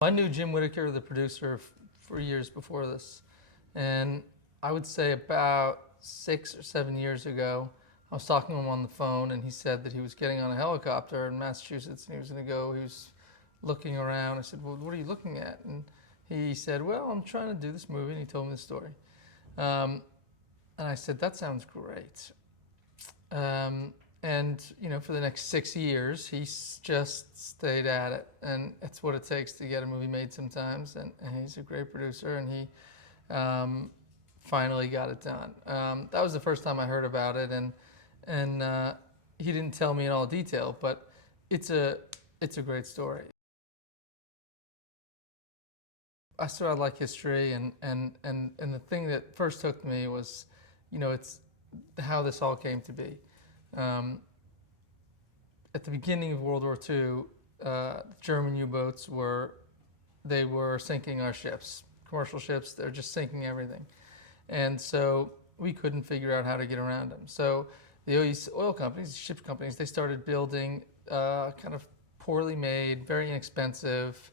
I knew Jim Whittaker, the producer, for years before this. And I would say about 6 or 7 years ago, I was talking to him on the phone, and he said that he was getting on a helicopter in Massachusetts, and he was going to go. He was looking around. I said, well, what are you looking at? And he said, well, I'm trying to do this movie, and he told me the story. And I said, that sounds great. And, you know, for the next 6 years, he's just stayed at it. And it's what it takes to get a movie made sometimes. And he's a great producer, and he finally got it done. That was the first time I heard about it, and he didn't tell me in all detail, but it's a great story. I started like history, and the thing that first hooked me was, you know, it's how this all came to be. At the beginning of World War II, German U-boats were sinking our ships, commercial ships. They're just sinking everything, and so we couldn't figure out how to get around them. So the oil companies, ship companies, they started building kind of poorly made, very inexpensive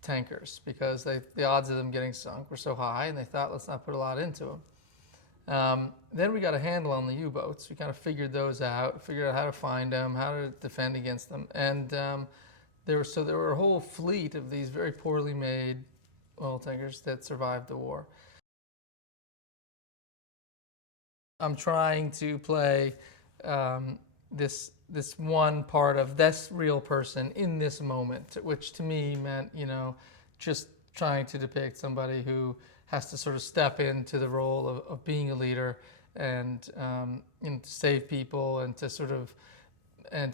tankers because the odds of them getting sunk were so high, and they thought, let's not put a lot into them. Then we got a handle on the U-boats. We kind of figured those out, figured out how to find them, how to defend against them. And there were a whole fleet of these very poorly made oil tankers that survived the war. I'm trying to play this one part of this real person in this moment, which to me meant, you know, just trying to depict somebody who has to sort of step into the role of being a leader and you know, to save people and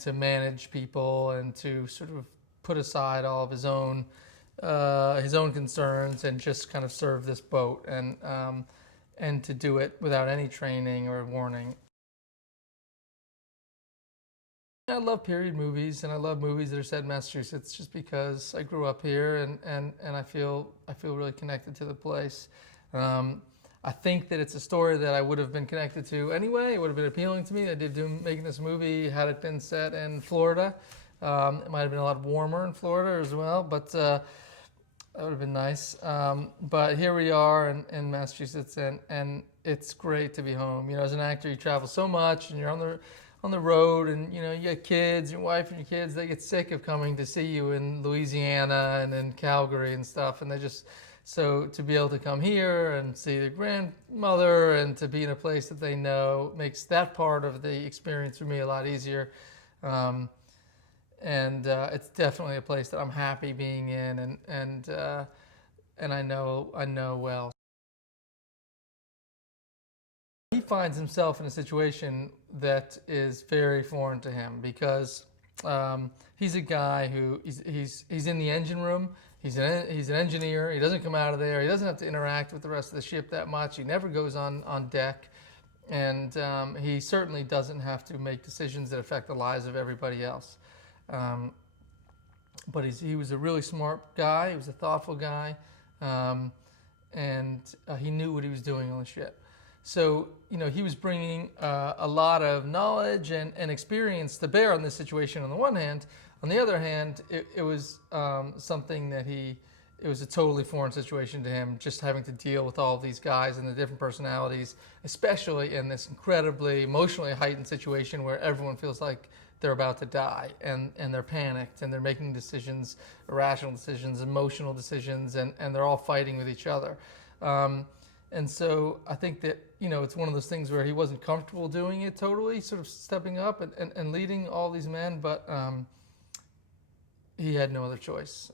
to manage people and to sort of put aside all of his own concerns and just kind of serve this boat and to do it without any training or warning. I love period movies, and I love movies that are set in Massachusetts just because I grew up here, and I feel really connected to the place. I think that it's a story that I would have been connected to anyway. It would have been appealing to me. I did making this movie had it been set in Florida. It might have been a lot warmer in Florida as well, but that would have been nice. But here we are in Massachusetts, and it's great to be home. You know, as an actor, you travel so much, and you're on the road, and you know, you got kids, your wife and your kids, they get sick of coming to see you in Louisiana and in Calgary and stuff, and so to be able to come here and see their grandmother and to be in a place that they know makes that part of the experience for me a lot easier. And it's definitely a place that I'm happy being in, and I know well. He finds himself in a situation that is very foreign to him because he's a guy who he's in the engine room. He's an engineer. He doesn't come out of there. He doesn't have to interact with the rest of the ship that much. He never goes on deck, and he certainly doesn't have to make decisions that affect the lives of everybody else. But he was a really smart guy. He was a thoughtful guy, and he knew what he was doing on the ship. So, you know, he was bringing a lot of knowledge and experience to bear on this situation on the one hand. On the other hand, it was something that it was a totally foreign situation to him, just having to deal with all of these guys and the different personalities, especially in this incredibly emotionally heightened situation where everyone feels like they're about to die, and they're panicked, and they're making decisions, irrational decisions, emotional decisions, and they're all fighting with each other. And so I think that, you know, it's one of those things where he wasn't comfortable doing it totally, sort of stepping up and leading all these men, but he had no other choice.